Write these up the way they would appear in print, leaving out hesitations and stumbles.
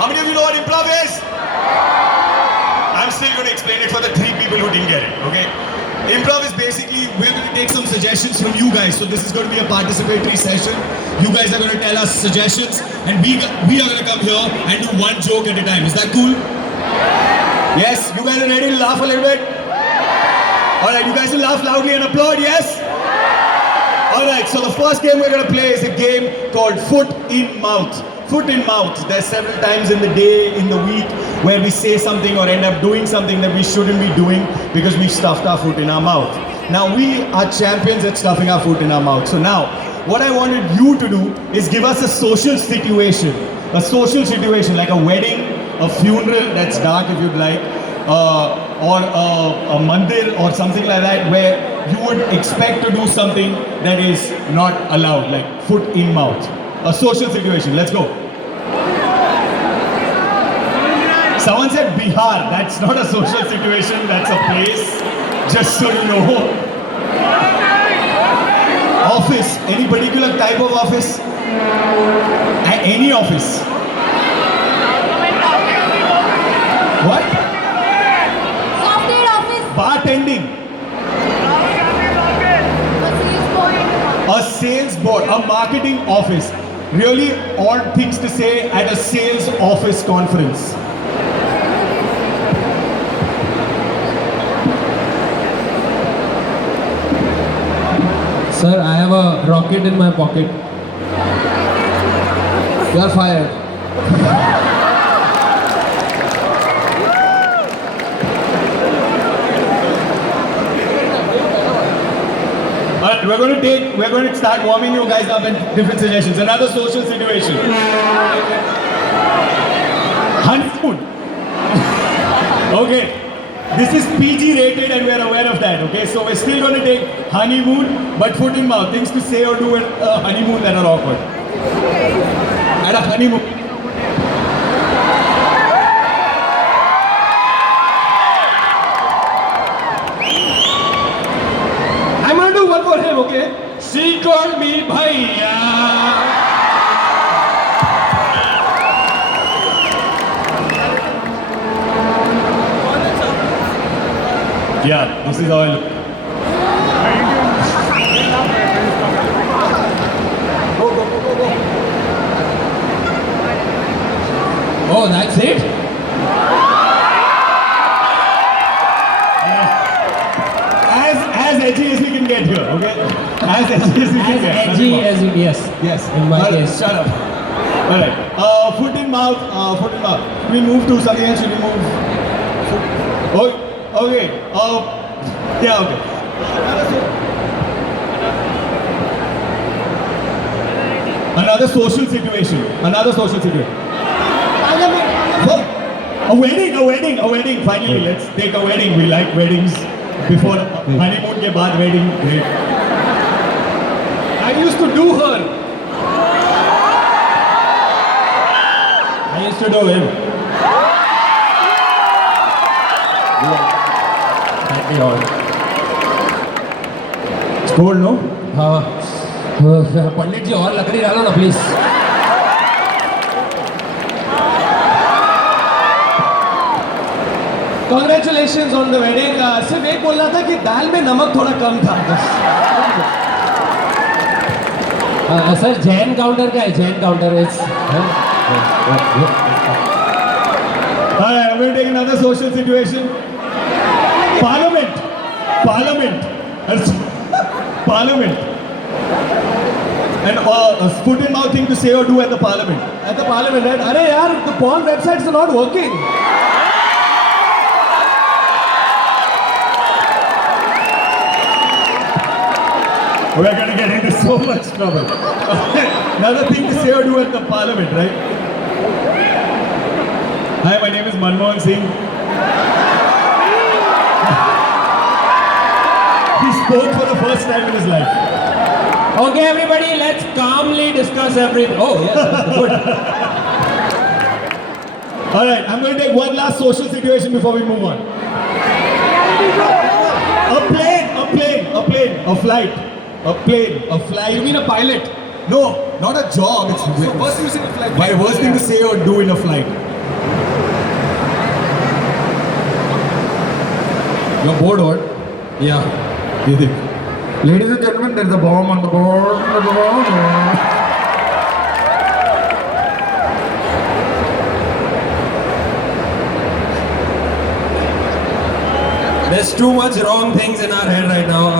How many of you know what improv is? I'm still going to explain it for the 3 people who didn't get it, okay? Improv is basically, we're going to take some suggestions from you guys. So this is going to be a participatory session. You guys are going to tell us suggestions and we are going to come here and do one joke at a time. Is that cool? Yes? You guys are ready to laugh a little bit? Alright, you guys will laugh loudly and applaud, yes? Alright, so the first game we're going to play is a game called Foot in Mouth. Foot in mouth. There's several times in the day, in the week, where we say something or end up doing something that we shouldn't be doing because we've stuffed our foot in our mouth. Now, we are champions at stuffing our foot in our mouth. So now, what I wanted you to do is give us a social situation. A social situation like a wedding, a funeral that's dark if you'd like, or a mandir or something like that where you would expect to do something that is not allowed, like foot in mouth. A social situation. Let's go. Someone said Bihar. That's not a social situation. That's a place. Just so you know. Office. Any particular type of office? Any office. What? Software office. Bartending. A sales board. A marketing office. Really odd things to say at a sales office conference. Sir, I have a rocket in my pocket. You are fired. Alright, we're going to start warming you guys up in different suggestions. Another social situation. Honeymoon. Okay. This is PG rated and we're aware of that, okay? So we're still going to take honeymoon, but foot in mouth. Things to say or do at a honeymoon that are awkward. At a honeymoon. I'm gonna do one for him, okay? She called me Bhaiya. Yeah, this is how I look. Oh, that's it? As edgy as we can get here, okay? As edgy as we can get. As edgy as it, yes. Yes. In my Alright, case. shut up. Alright. Foot in mouth. Foot in mouth. We move to something else. Should we move? Oh, okay. Yeah, okay. Another social situation. Another social situation. A wedding. Finally, let's take a wedding. We like weddings. Before honeymoon ke baad wedding. Great. I used to do her. I used to do him. It's cold, no? हाँ पंडित जी और लकड़ी डालो ना please. Congratulations on the wedding. सिर्फ एक बोलना था कि दाल में नमक थोड़ा कम था. सर जैन काउंटर का है. Jain counter is. Alright, I'm going to take another social situation. Parliament. And a foot in mouth thing to say or do at the parliament. At the parliament, right? अरे यार, the porn websites are not working. We're going to get into so much trouble. Another thing to say or do at the parliament, right? Hi, my name is Manmohan Singh. He spoke for the first time in his life. Okay, everybody, let's calmly discuss everything. Oh, yes, that's good. All right, I'm going to take one last social situation before we move on. A flight. You mean a pilot? No, not a job. It's So first you say a flight. my worst thing to say or do in a flight. You're bored, what? Yeah. You think? Ladies and gentlemen, there's a bomb on the board. There's a bomb. There's too much wrong things in our head right now.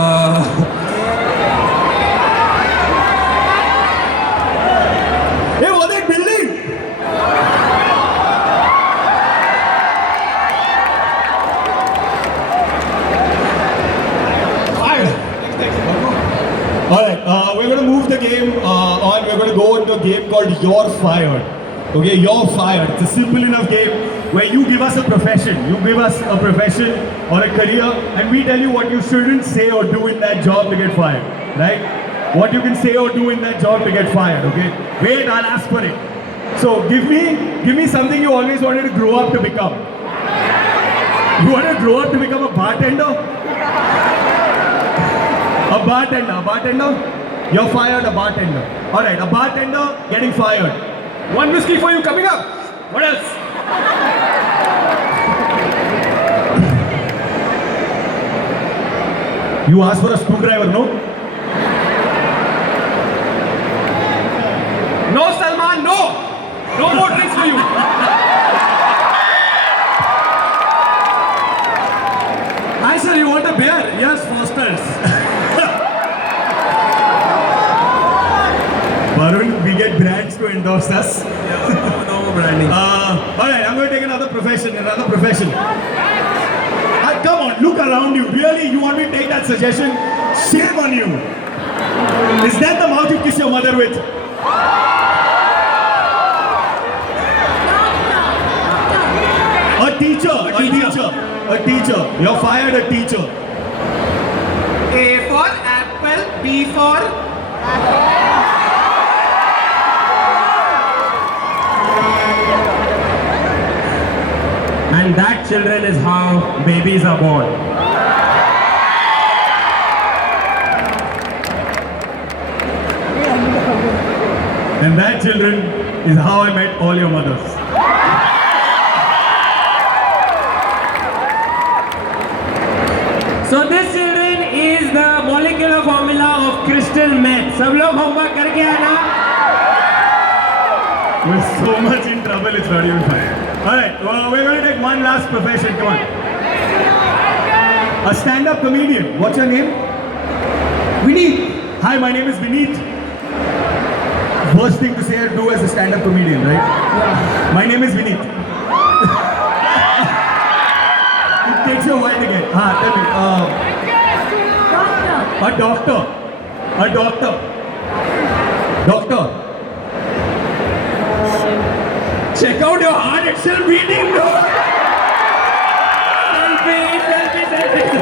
Hey, what that building? Alright, we're going to move the game on. We're going to go into a game called You're Fired. Okay, You're Fired. It's a simple enough game where you give us a profession. You give us a profession or a career and we tell you what you shouldn't say or do in that job to get fired. Right? What you can say or do in that job to get fired. Okay? Wait, I'll ask for it. So give me something you always wanted to grow up to become. You want to grow up to become a bartender? A bartender, you're fired, a bartender. Alright, a bartender getting fired. One whiskey for you coming up. What else? You asked for a screwdriver, no? No, Salman, no! No more drinks for you. Hi, sir, you want a beer? Yes, Foster's. Varun, we get brands to endorse us. No branding. Alright, I'm going to take another profession. Come on, look around you. Really, you want me to take that suggestion? Shame on you. Is that the mouth you kiss your mother with? A teacher. You're fired, a teacher. A for apple, B for And that, children, is how babies are born. And that, children, is how I met all your mothers. So this, children, is the molecular formula of crystal meth. सब लोग homework करके आना. We're so much in trouble, it's not even funny. Alright, we're going to take one last profession. Come on. A stand-up comedian. What's your name? Vineet. Hi, my name is Vineet. Worst thing to say or do as a stand-up comedian, right? Yeah. My name is Vineet. It takes you a while to get. Tell me. Doctor. A doctor. Check out your heart, it's still beating, bro. Selfie.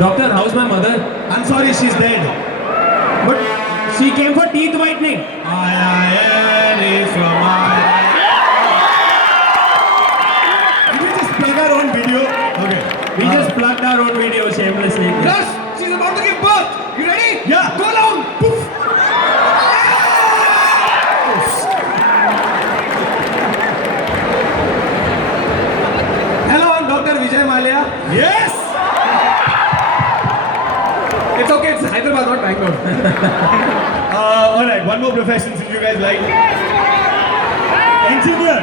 Doctor, how's my mother? I'm sorry, she's dead. But she came for teeth whitening. Did we just plug our own video? Okay. We just plugged our own video shamelessly. Plus, she's about to give birth. You ready? Yeah. Go along. Poof. Hello, I'm Dr. Vijay Malia. Yes! It's okay, it's Hyderabad, not Bangalore. Alright, one more profession since you guys like. Engineer.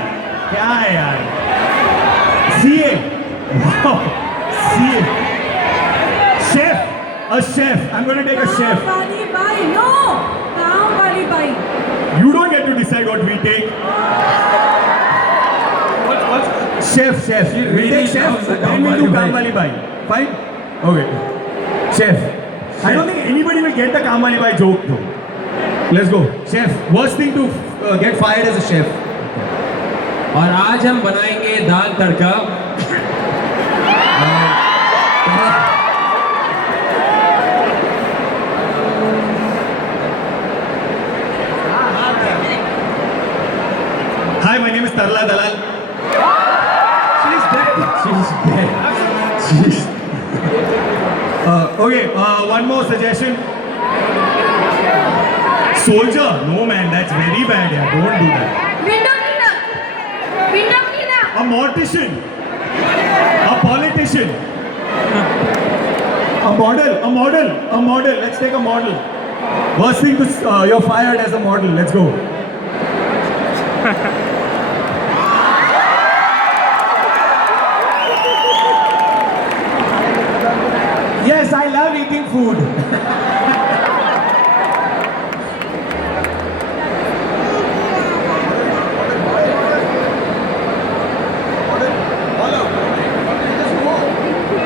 क्या है यार? CA. Wow. CA. Chef. A chef. I'm going to take a chef. Kaam wali bai. No. Kaam wali bai. You don't get to decide what we take. What's Chef. We really take chef. knows the Then we do Kaam Kaam Wali Wali Bai. Fine? Okay. Chef. I don't think anybody will get the Kaam Wali Bai joke though. Let's go. Chef. Worst thing to get fired as a chef. और आज हम बनाएंगे दाल तड़का. Hi, my name is Tarla Dalal. She's dead. Okay, one more suggestion. Soldier. No man, that's very bad. Yeah. Don't do that. Window cleaner. A mortician. A politician. A model. Let's take a model. First thing, you're fired as a model. Let's go. Yes, I love eating food.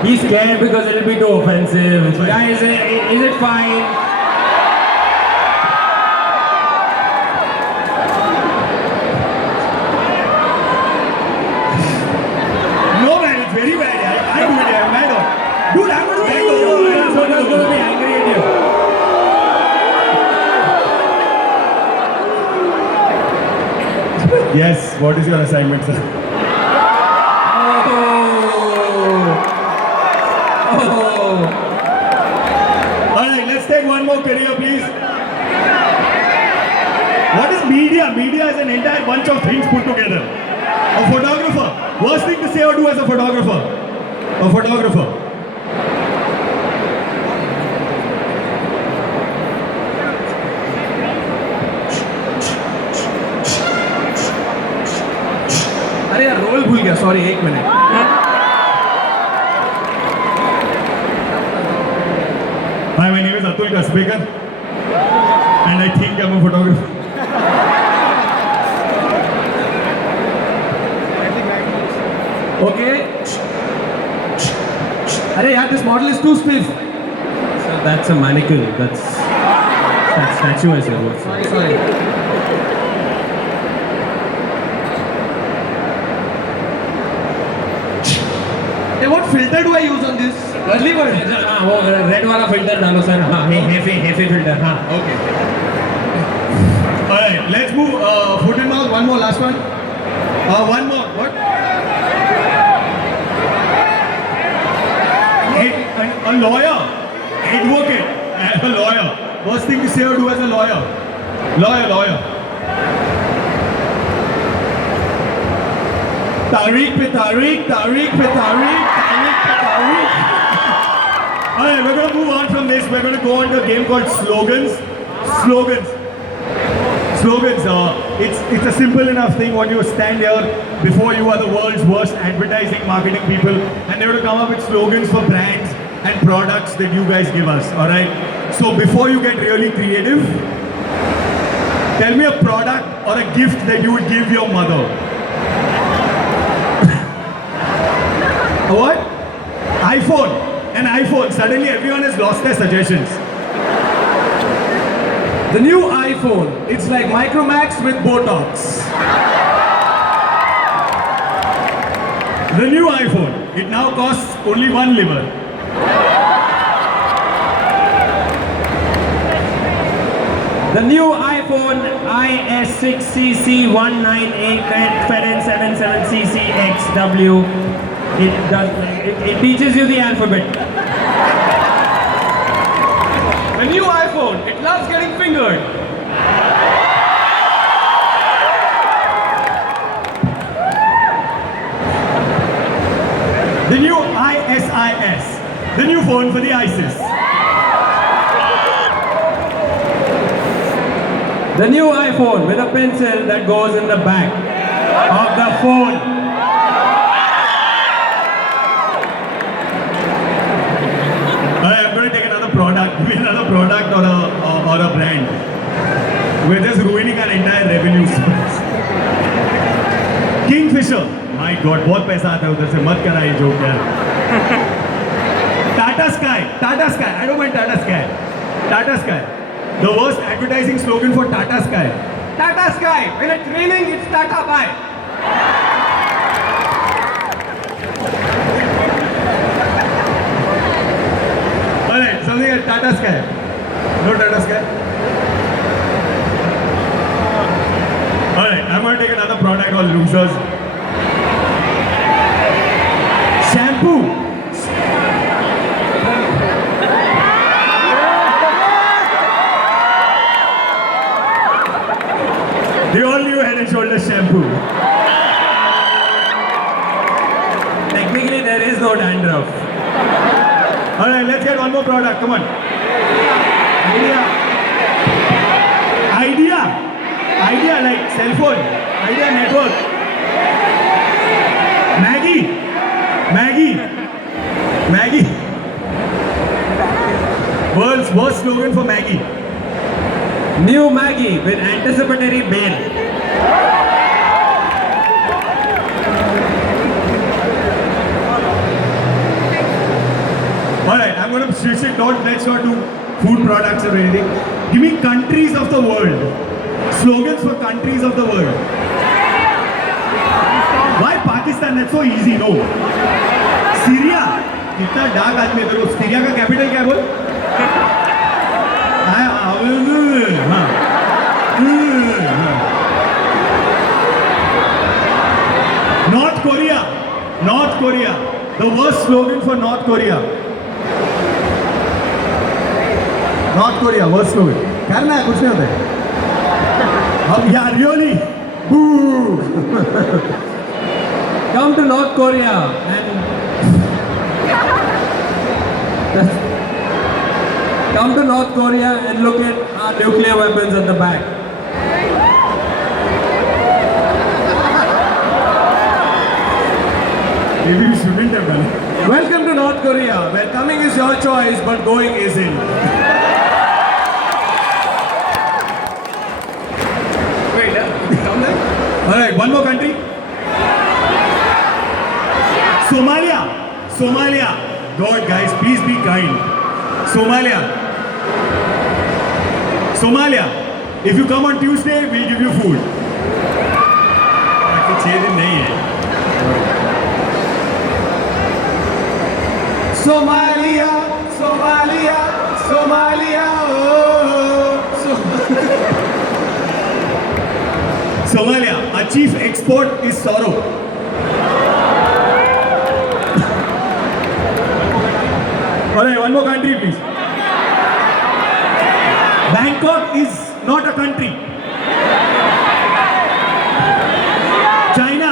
He's scared because it'll be too offensive. Yeah, is it fine? No man, it's very bad. I do it. I'm mad. Dude, I'm gonna bend over. Someone's gonna be angry at you. Yes, what is your assignment, sir? Alright, let's take one more career, please. What is media? Media is an entire bunch of things put together. A photographer. Worst thing to say or do as a photographer. A photographer. अरे यार role भूल गया sorry एक minute Hi, my name is Atul Kasbekar and I think I'm a photographer. Okay अरे यार this model is too stiff So that's a mannequin. That's statue, I said. What's sorry Hey, what filter do I use on this? Early one. हाँ वो red वाला filter डालो sir हाँ हेफी filter हाँ Okay. Alright, let's move foot and mouth. One more, last one. One more. What? A lawyer. Advocate. A lawyer. Worst thing to say or do as a lawyer. Lawyer. Tariq pe Tariq. Alright, we're gonna move on from this. We're gonna go on to a game called slogans. Slogans. It's a simple enough thing. What you stand here before you are the world's worst advertising marketing people, and they're going to come up with slogans for brands and products that you guys give us. All right. So before you get really creative, tell me a product or a gift that you would give your mother. A what? iPhone. An iPhone. Suddenly everyone has lost their suggestions. The new iPhone. It's like Micromax with Botox. The new iPhone. It now costs only one liver. The new iPhone IS6CC 19877cc XW. It teaches you the alphabet. The new iPhone. It loves getting fingered. The new ISIS. The new phone for the ISIS. The new iPhone with a pencil that goes in the back of the phone. Alright, I'm going to take another product. Maybe another product or a brand. We're just ruining our entire revenue source. Kingfisher. My God, बहुत पैसा आता है उधर से मत करा ये joke यार. Tata Sky. I don't mind Tata Sky. The worst advertising slogan for Tata Sky. Tata Sky. When it's raining, it's Tata Bye. Alright, something like Tata Sky. No Tata Sky. Alright, I'm going to take another product called Losers. Shampoo. The all new Head and Shoulders shampoo. one more product. Come on. Idea like cell phone. Idea network. Maggie. World's worst slogan for Maggie. New Maggie with anticipatory bail. Alright, I'm going to switch it. Let's not do food products or anything. Give me countries of the world. Slogans for countries of the world. Why Pakistan? That's so easy, no. Syria. कितना dark आदमी है तेरे को. Syria का capital क्या है बोल? North Korea. The worst slogan for North Korea. North Korea, worst slogan. करना है, कुछ नहीं होता है. अब यार really. Come to North Korea and come to North Korea and look at our nuclear weapons at the back. Maybe we shouldn't have done it. Welcome to North Korea, where coming is your choice, but going isn't. Wait, come there? Alright, one more country. Somalia. God, guys, please be kind. Somalia. If you come on Tuesday, we'll give you food. बाकी 6 दिन नहीं है. Somalia, Somalia, our chief export is sorrow. Alright, one more country, please. Bangkok is not a country. China.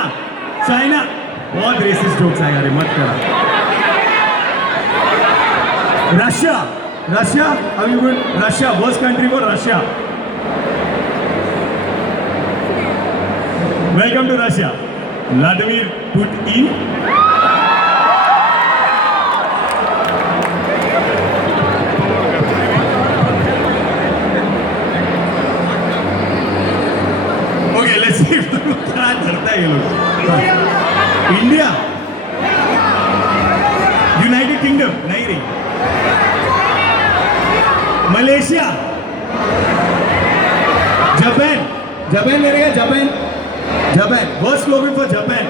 बहुत racist jokes आएगा रे, मत करा. Russia. Are you good? Russia, worst country for Russia. Welcome to Russia. Vladimir Putin. Okay, let's see if क्या करता है ये लोग. India. United Kingdom. नहीं रही. Malaysia. Japan. नहीं Japan. Worst slogan for Japan.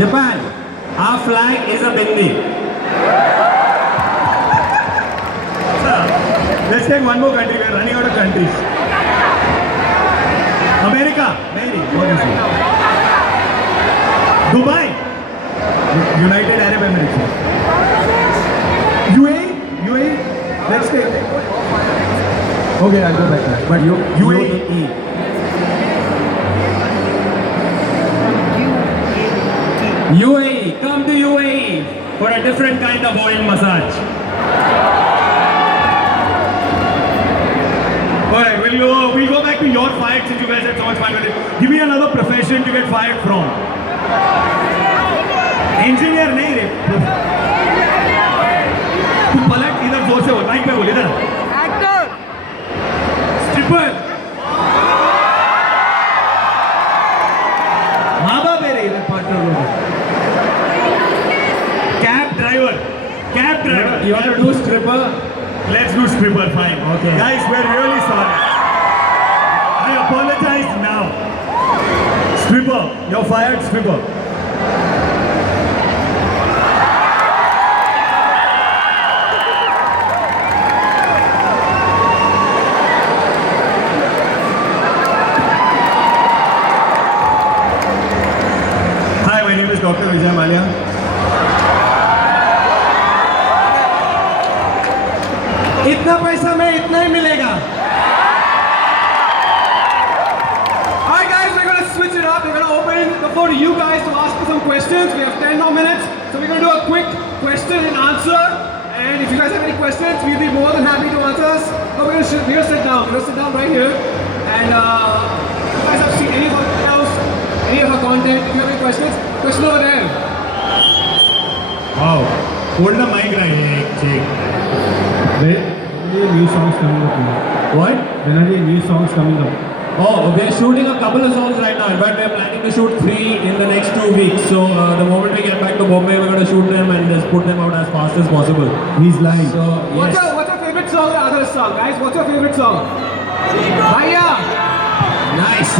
Japan. Our flag is a bindi. Let's take one more country. We're running out of countries. America. नहीं. What is it? Dubai. United Arab Emirates. UAE. Let's take. Okay, I'll go back there. But UAE. UAE. Come to UAE for a different kind of oil massage. Alright, we'll go back to your fight since you guys had so much fun with it. Give me another profession to get fired from. Engineer नहीं रे. तू पलट इधर जोर से बोल, mic पे बोल इधर. Actor. Stripper. माँ बाप है रे इधर पार्टनर लोग. Cab driver. You want to do stripper? Let's do stripper, fine. Okay. Guys, we're really sorry. I apologize now. Stripper, you're fired, stripper. Hi, my name is Dr. Vijay Malia. इतना पैसा में इतना ही मिलेगा. Alright guys, we're going to switch it up. We're going to open the floor to you guys to ask for some questions. We have 10 more minutes, so we're going to do a quick question and answer. And if you guys have any questions, we'll be more than happy to answer us. But we're gonna sit down. We're gonna sit down right here. And if you guys have seen any of our videos, any of our content, if you have any questions, question over there. Wow. Hold the mic right. Check. When are new songs coming up? What? When are the new songs coming up? Oh, we're shooting a couple of songs right now. In fact, we're planning to shoot 3 in the next 2 weeks. So the moment we get back to Bombay, we're going to shoot them and just put them out as fast as possible. He's lying. So What's yes, your favorite song or other song, guys? What's your favorite song? Bhaiya! nice.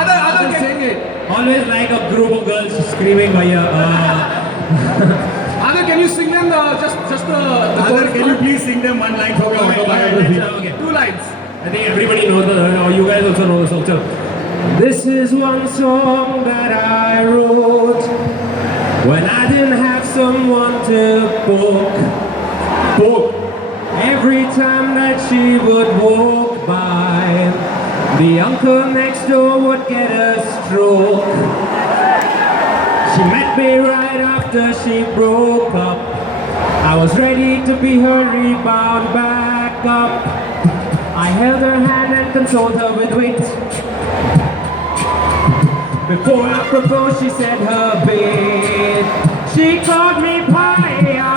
Other Just can, sing it. Always like a group of girls screaming, "Bhaiya!" other, can you sing them just the Other, can you please sing them one line from your autobiography? Okay. 2 lines? I think everybody knows the, or you guys also know the song. So, this is one song that I wrote when I didn't have someone to book. Every time that she would walk by, the uncle next door would get a stroke. She met me right after she broke up. I was ready to be her rebound back up. I held her hand and consoled her with wit. Before I proposed, she said her bit. She called me Paya.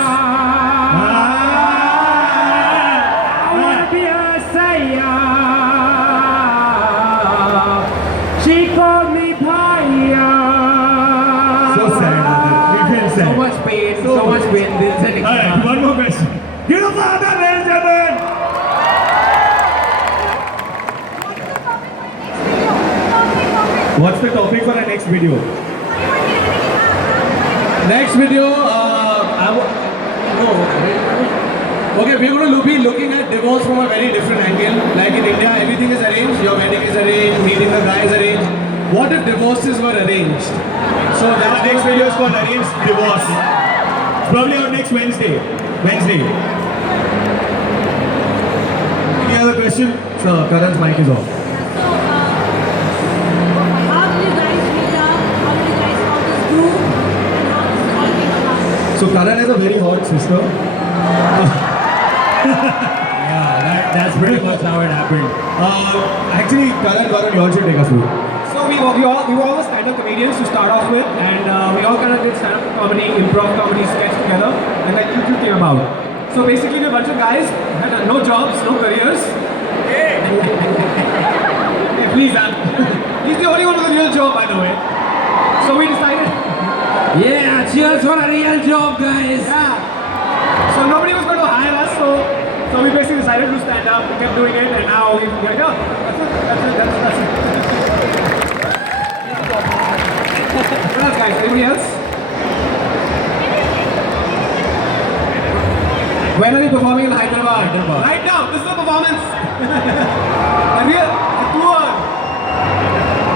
I wanna be a sayer. She called me Paya. So sad. We feel sad. So much pain, so much pain. This is an Alright, one more question. Give it up for Anand, ladies and gentlemen. What's the topic for our next video? Next video, okay, we're going to be looking at divorce from a very different angle. Like in India, everything is arranged, your wedding is arranged, meeting the guy is arranged. What if divorces were arranged? So Our that's next video is called Arranged Divorce. It's probably out next Wednesday. Any other question? Sir, Karan's mic is off. How did you guys meet up? How did you guys found this group? And how this all came about? So Karan has a very hot sister. Yeah, that's pretty much how it happened. Actually, Karan, Varun, you all should take us through. So we were all stand-up comedians to start off with, and we all kind of did stand-up comedy, improv comedy, sketch together, and then YouTube came about. So basically, we're a bunch of guys had no jobs, no careers. Hey, please, he's the only one with a real job, by the way. So we decided, Yeah, cheers for a real job, guys. yeah. So nobody was going to hire us, so we basically decided to stand up, we kept doing it, and now we're like, oh, that's it. What else, guys? Anybody else? When are you performing in Hyderabad? Right now, this is a performance. a tour.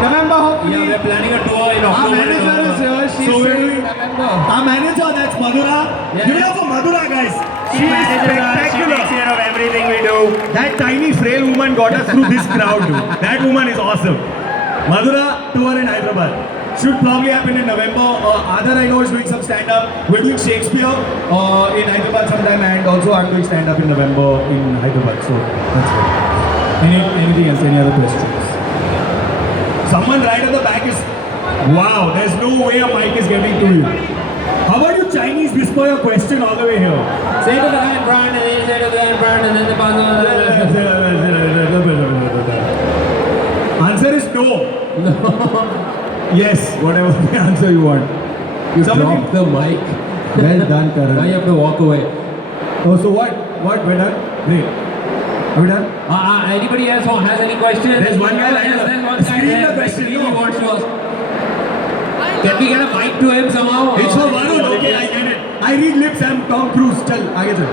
November, hopefully. Yeah, we're planning a tour in Our October. manager is here. She's So we're saying doing- November. Our manager, that's Madhura. Yeah. Give it up for Madhura, guys. She is She spectacular. takes care of everything we do. That tiny frail woman got us through this crowd, dude. That woman is awesome. Madhura tour in Hyderabad. Should probably happen in November. Adar, I know, is doing some stand-up. We're doing Shakespeare in Hyderabad sometime, and also I'm doing stand-up in November in Hyderabad. So that's it. Anything else? Any other questions? Someone right at the back is. Wow, there's no way a mic is getting to you. How about you Chinese whisper your question all the way here? Say to the guy in front, and then say to the guy in front, and then the Answer is no. Yes, whatever the answer you want. You Somebody- drop the mic. Well done, Now Karan. you have to walk away. Oh, so what? We're done? Great. Are we done? Anybody else who has any questions? There's one guy lined up. There's one guy Scream there the question, that really no. wants to ask. Can we get a mic to him somehow? It's for Varun, okay, I get it. I read lips, I'm Tom Cruise. Chal, आगे चल.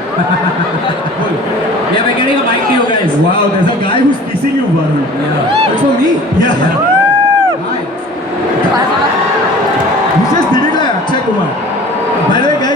Yeah, we're getting a mic to you guys. Wow, there's a guy who's kissing you, Varun. Yeah. It's for me. Yeah. Hi. You just did it like Akshay Kumar. By the way, guys,